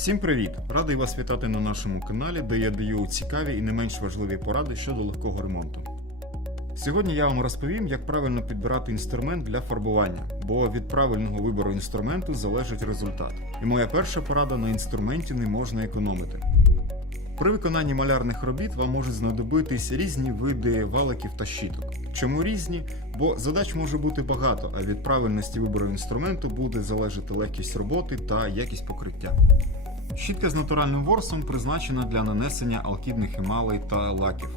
Всім привіт! Радий вас вітати на нашому каналі, де я даю цікаві і не менш важливі поради щодо легкого ремонту. Сьогодні я вам розповім, як правильно підбирати інструмент для фарбування, бо від правильного вибору інструменту залежить результат. І моя перша порада на інструменті не можна економити. При виконанні малярних робіт вам можуть знадобитись різні види валиків та щіток. Чому різні? Бо задач може бути багато, а від правильності вибору інструменту буде залежати легкість роботи та якість покриття. Щітка з натуральним ворсом призначена для нанесення алкідних емалей та лаків.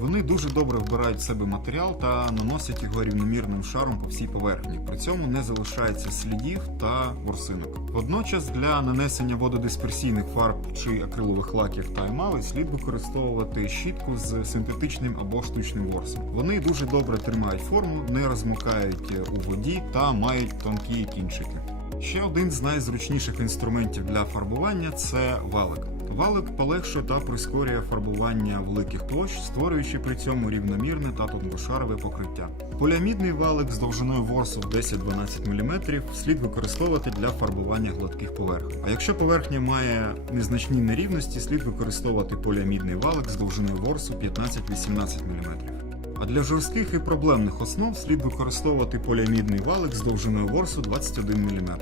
Вони дуже добре вбирають в себе матеріал та наносять його рівномірним шаром по всій поверхні. При цьому не залишається слідів та ворсинок. Водночас для нанесення вододисперсійних фарб чи акрилових лаків та емалей слід використовувати щітку з синтетичним або штучним ворсом. Вони дуже добре тримають форму, не розмокають у воді та мають тонкі кінчики. Ще один з найзручніших інструментів для фарбування це валик. Валик полегшує та прискорює фарбування великих площ, створюючи при цьому рівномірне та тонкошарове покриття. Поліамідний валик з довжиною ворсу 10-12 мм слід використовувати для фарбування гладких поверхень. А якщо поверхня має незначні нерівності, слід використовувати поліамідний валик з довжиною ворсу 15-18 мм. А для жорстких і проблемних основ слід використовувати поліамідний валик з довжиною ворсу 21 мм.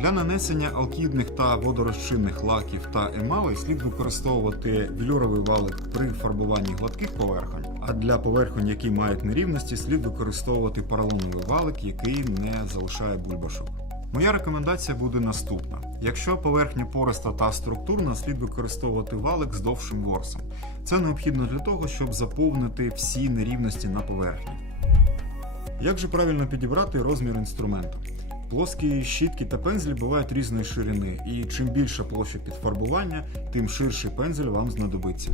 Для нанесення алкідних та водорозчинних лаків та емалей слід використовувати велюровий валик при фарбуванні гладких поверхонь, а для поверхонь, які мають нерівності, слід використовувати поролоновий валик, який не залишає бульбашок. Моя рекомендація буде наступна: якщо поверхня пориста та структурна, слід використовувати валик з довшим ворсом. Це необхідно для того, щоб заповнити всі нерівності на поверхні. Як же правильно підібрати розмір інструменту? Плоскі щітки та пензлі бувають різної ширини, і чим більша площа підфарбування, тим ширший пензель вам знадобиться.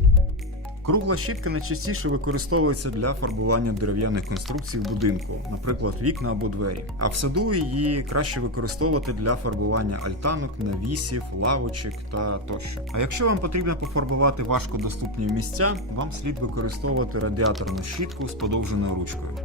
Кругла щітка найчастіше використовується для фарбування дерев'яних конструкцій в будинку, наприклад, вікна або двері. А в саду її краще використовувати для фарбування альтанок, навісів, лавочок та тощо. А якщо вам потрібно пофарбувати важкодоступні місця, вам слід використовувати радіаторну щітку з подовженою ручкою.